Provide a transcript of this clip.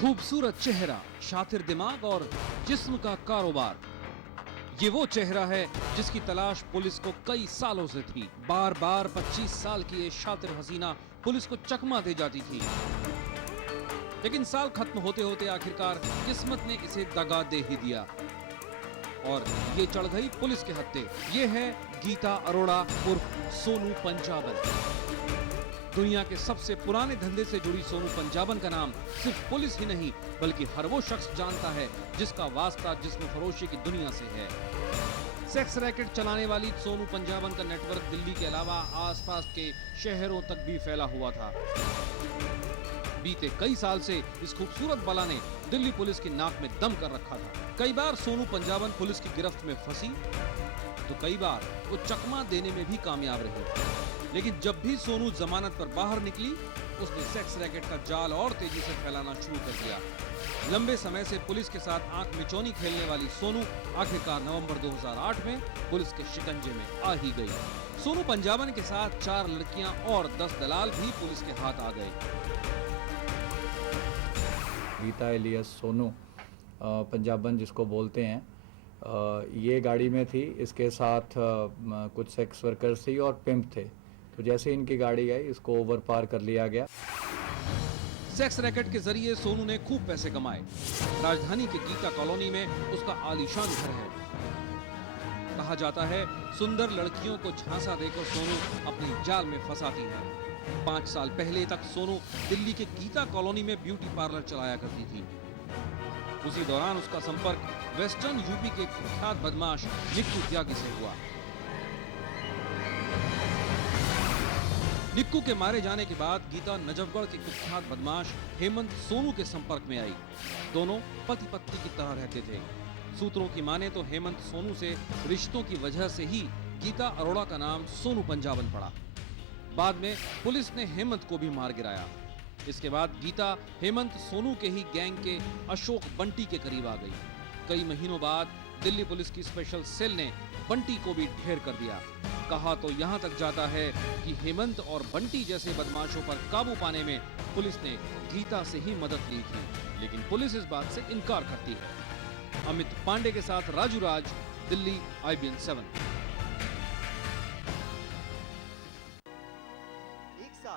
खूबसूरत चेहरा, शातिर दिमाग और जिस्म का कारोबार, ये वो चेहरा है जिसकी तलाश पुलिस को कई सालों से थी। बार बार 25 साल की ये शातिर हसीना पुलिस को चकमा दे जाती थी, लेकिन साल खत्म होते होते आखिरकार किस्मत ने इसे दगा दे ही दिया और ये चढ़ गई पुलिस के हत्थे। ये है गीता अरोड़ा उर्फ सोनू पंजाबन। दुनिया के सबसे पुराने धंधे से जुड़ी सोनू पंजाबन का नाम सिर्फ पुलिस ही नहीं बल्कि हर वो शख्स जानता है जिसका वास्ता जिस्म फरोशी की दुनिया से है। सेक्स रैकेट चलाने वाली सोनू पंजाबन का नेटवर्क दिल्ली के अलावा आसपास के शहरों तक भी फैला हुआ था। बीते कई साल से इस खूबसूरत बला ने दिल्ली पुलिस की नाक में दम कर रखा था। कई बार सोनू पंजाबन पुलिस की गिरफ्त में फंसी तो कई बार वो चकमा देने में भी कामयाब रही, लेकिन जब भी सोनू जमानत पर बाहर निकली उसने सेक्स रैकेट का जाल और तेजी से फैलाना शुरू कर दिया। लंबे समय से पुलिस के साथ आंख मिचौनी खेलने वाली सोनू आखिरकार नवंबर 2008 में पुलिस के शिकंजे में आ ही गई। सोनू पंजाबन के साथ 4 लड़कियां और 10 दलाल भी पुलिस के हाथ आ गए। गीता एलियस सोनू पंजाबन जिसको बोलते हैं, ये गाड़ी में थी, इसके साथ कुछ सेक्स वर्कर्स थी और पिम्प थे। तो जैसे इनकी गाड़ी आई इसको ओवर पार कर लिया गया। सेक्स रैकेट के जरिए सोनू ने खूब पैसे कमाए। राजधानी के गीता कॉलोनी में उसका आलीशान घर है। कहा जाता है सुंदर लड़कियों को झांसा देकर सोनू अपनी जाल में फंसाती है। 5 साल पहले तक सोनू दिल्ली के गीता कॉलोनी में ब्यूटी पार्लर चलाया करती थी। उसी दौरान उसका संपर्क वेस्टर्न यूपी के कुख्यात बदमाश निक्कू त्यागी से हुआ। निक्कू के मारे जाने के बाद गीता नजफगढ़ के कुख्यात बदमाश हेमंत सोनू के संपर्क में आई। दोनों पति पत्नी की तरह रहते थे। सूत्रों की माने तो हेमंत सोनू से रिश्तों की वजह से ही गीता अरोड़ा का नाम सोनू पंजाबन पड़ा। बाद में पुलिस ने हेमंत को भी मार गिराया। इसके बाद गीता हेमंत सोनू के ही गैंग के अशोक बंटी के करीब आ गई। कई महीनों बाद दिल्ली पुलिस की स्पेशल सेल ने बंटी को भी ढेर कर दिया। कहा तो यहाँ तक जाता है कि हेमंत और बंटी जैसे बदमाशों पर काबू पाने में पुलिस ने गीता से ही मदद ली थी, लेकिन पुलिस इस बात से इनकार करती है। अमित पांडे के साथ राजू राज, दिल्ली, IBN 7।